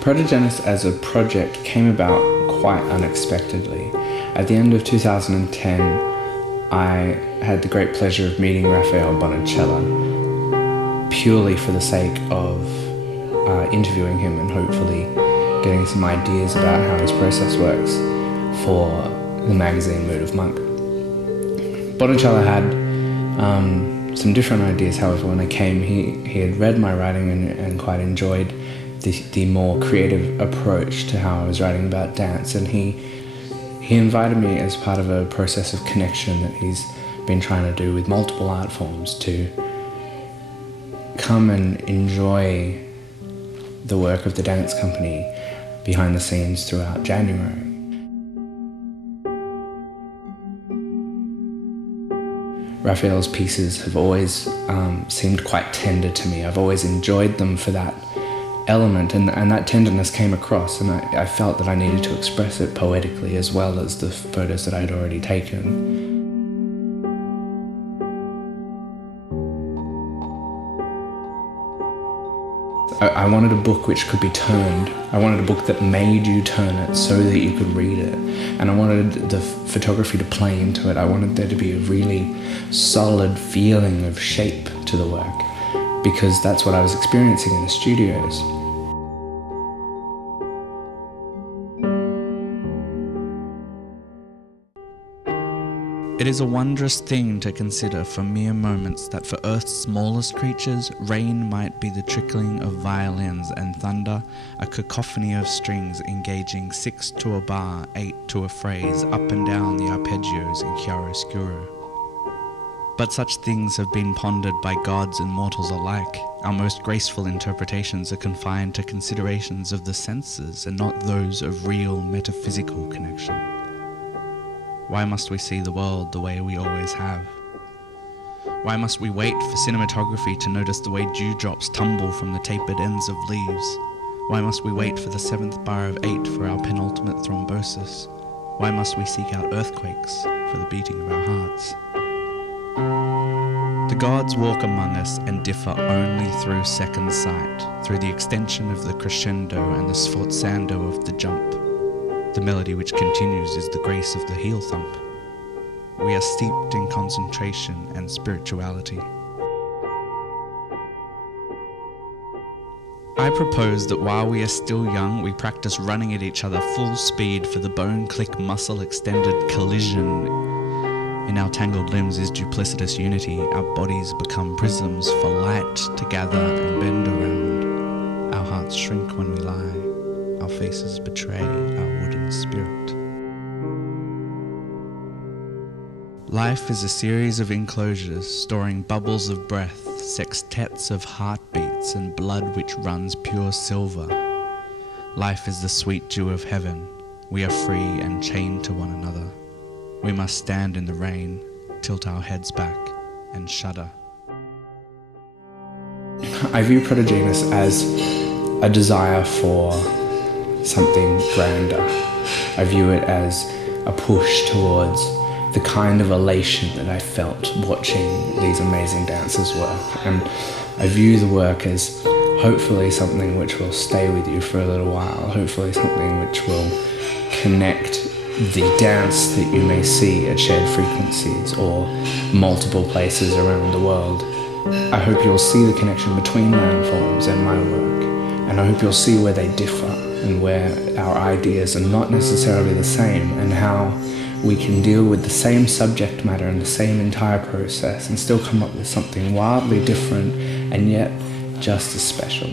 Protogenos as a project came about quite unexpectedly. At the end of 2010, I had the great pleasure of meeting Raphael purely for the sake of interviewing him and hopefully getting some ideas about how his process works for the magazine Mood of Monk. Botticelli had some different ideas, however. When I came, he had read my writing and quite enjoyed the more creative approach to how I was writing about dance, and he invited me as part of a process of connection that he's been trying to do with multiple art forms to come and enjoy the work of the dance company behind the scenes throughout January. Raphael's pieces have always seemed quite tender to me. I've always enjoyed them for that element, and that tenderness came across, and I felt that I needed to express it poetically as well as the photos that I'd already taken. I wanted a book which could be turned. I wanted a book that made you turn it so that you could read it. And I wanted the photography to play into it. I wanted there to be a really solid feeling of shape to the work, because that's what I was experiencing in the studios. It is a wondrous thing to consider for mere moments that for Earth's smallest creatures, rain might be the trickling of violins and thunder, a cacophony of strings engaging 6 to a bar, 8 to a phrase, up and down the arpeggios in chiaroscuro. But such things have been pondered by gods and mortals alike. Our most graceful interpretations are confined to considerations of the senses and not those of real metaphysical connection. Why must we see the world the way we always have? Why must we wait for cinematography to notice the way dewdrops tumble from the tapered ends of leaves? Why must we wait for the 7th bar of 8 for our penultimate thrombosis? Why must we seek out earthquakes for the beating of our hearts? The gods walk among us and differ only through second sight, through the extension of the crescendo and the sforzando of the jump. The melody which continues is the grace of the heel thump. We are steeped in concentration and spirituality. I propose that while we are still young, we practice running at each other full speed, for the bone-click muscle-extended collision in our tangled limbs is duplicitous unity. Our bodies become prisms for light to gather and bend around. Our hearts shrink when we lie. Our faces betray our wooden spirit. Life is a series of enclosures storing bubbles of breath, sextets of heartbeats, and blood which runs pure silver. Life is the sweet dew of heaven. We are free and chained to one another. We must stand in the rain, tilt our heads back, and shudder. I view Protogenos as a desire for something grander. I view it as a push towards the kind of elation that I felt watching these amazing dancers work. And I view the work as hopefully something which will stay with you for a little while, hopefully something which will connect the dance that you may see at shared frequencies or multiple places around the world. I hope you'll see the connection between landforms and my work, and I hope you'll see where they differ and where our ideas are not necessarily the same, and how we can deal with the same subject matter and the same entire process and still come up with something wildly different and yet just as special.